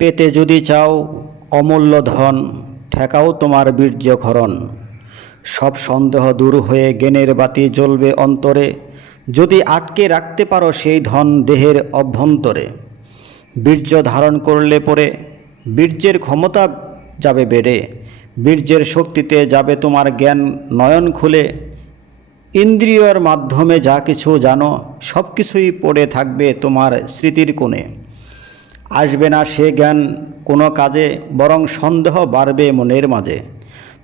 পেতে যদি চাও অমূল্য ধন, ঠেকাও তোমার বীর্যক্ষরণ। সব সন্দেহ দূর হয়ে জ্ঞানের বাতি জ্বলবে অন্তরে, যদি আটকে রাখতে পারো সেই ধন দেহের অভ্যন্তরে। বীর্য ধারণ করলে পরে বীর্যের ক্ষমতা যাবে বেড়ে, বীর্যের শক্তিতে যাবে তোমার জ্ঞান নয়ন খুলে। ইন্দ্রিয়র মাধ্যমে যা কিছু জানো সব কিছুই পড়ে থাকবে তোমার স্মৃতির কোণে। আসবে না সে জ্ঞান কোনো কাজে, বরং সন্দেহ বাড়বে মনের মাঝে।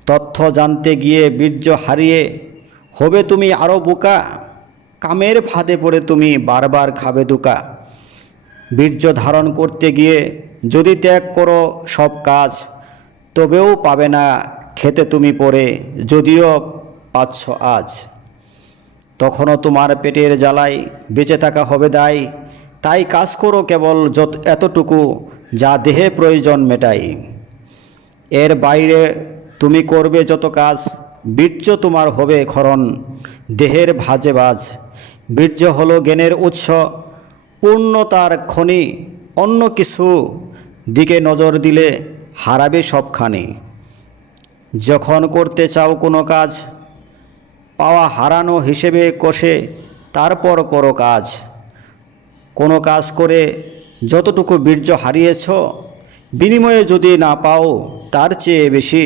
তথ্য জানতে গিয়ে বীর্য হারিয়ে হবে তুমি আরও বোকা, কামের ফাঁদে পড়ে তুমি বারবার খাবে ধোঁকা। বীর্য ধারণ করতে গিয়ে যদি ত্যাগ করো সব কাজ, তবেও পাবে না খেতে তুমি পরে, যদিও পাচ্ছ আজ। তখনও তোমার পেটের জ্বালায় বেঁচে থাকা হবে দায়, তাই কাজ করো কেবল এতটুকু যা দেহে প্রয়োজন মেটাই। এর বাইরে তুমি করবে যত কাজ, বীর্য তোমার হবে ক্ষরণ, দেহের ভাজে বাজ। বীর্য হলো জ্ঞানের উৎস, পূর্ণতার খনি, অন্য কিছু দিকে নজর দিলে হারাবে সবখানি। যখন করতে চাও কোনো কাজ, পাওয়া হারানো হিসেবে কষে তারপর করো কাজ। কোনো কাজ করে যতটুকু বীর্য হারিয়েছ, বিনিময়ে যদি না পাও তার চেয়ে বেশি,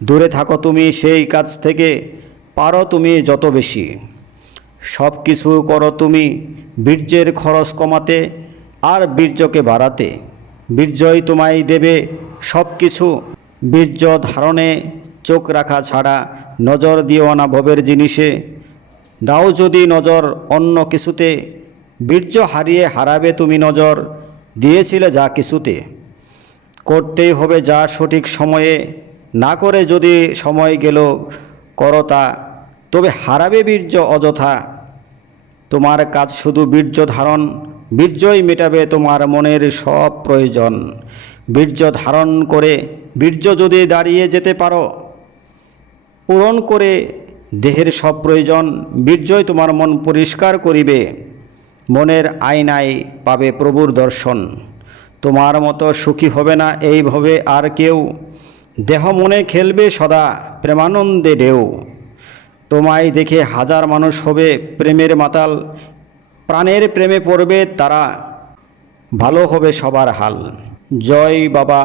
দূরে থাকো তুমি সেই কাজ থেকে, পারো তুমি যত বেশি। সব কিছু করো তুমি বীর্যের খরচ কমাতে, আর বীর্যকে বাড়াতে। বীর্যই তোমায় দেবে সব কিছু। বীর্য ধারণে চোখ রাখা ছাড়া নজর দিও না ভবের জিনিসে। দাও যদি নজর অন্য কিছুতে, বীর্য হারিয়ে হারাবে তুমি নজর দিয়েছিলে যা কিছুতে। করতেই হবে যা সঠিক সময়ে, না করে যদি সময় গেল করো তা, তবে হারাবে বীর্য অযথা। তোমার কাজ শুধু বীর্য ধারণ, বীর্যই মেটাবে তোমার মনের সব প্রয়োজন। বীর্য ধারণ করে বীর্য যদি দাঁড়িয়ে যেতে পারো, পূরণ করে দেহের সব প্রয়োজন, বীর্যই তোমার মন পরিষ্কার করিবে। মনের আয়নায় পাবে প্রভুর দর্শন। তোমার মতো সুখী হবে না এইভাবে আর কেউ, দেহ মনে খেলবে সদা প্রেমানন্দে ঢেউ। তোমায় দেখে হাজার মানুষ হবে প্রেমের মাতাল, প্রাণের প্রেমে পড়বে তারা, ভালো হবে সবার হাল। জয় বাবা,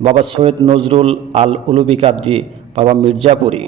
বাবা সৈয়দ নজরুল আল উলুবি কাদরি, বাবা মির্জাপুরী।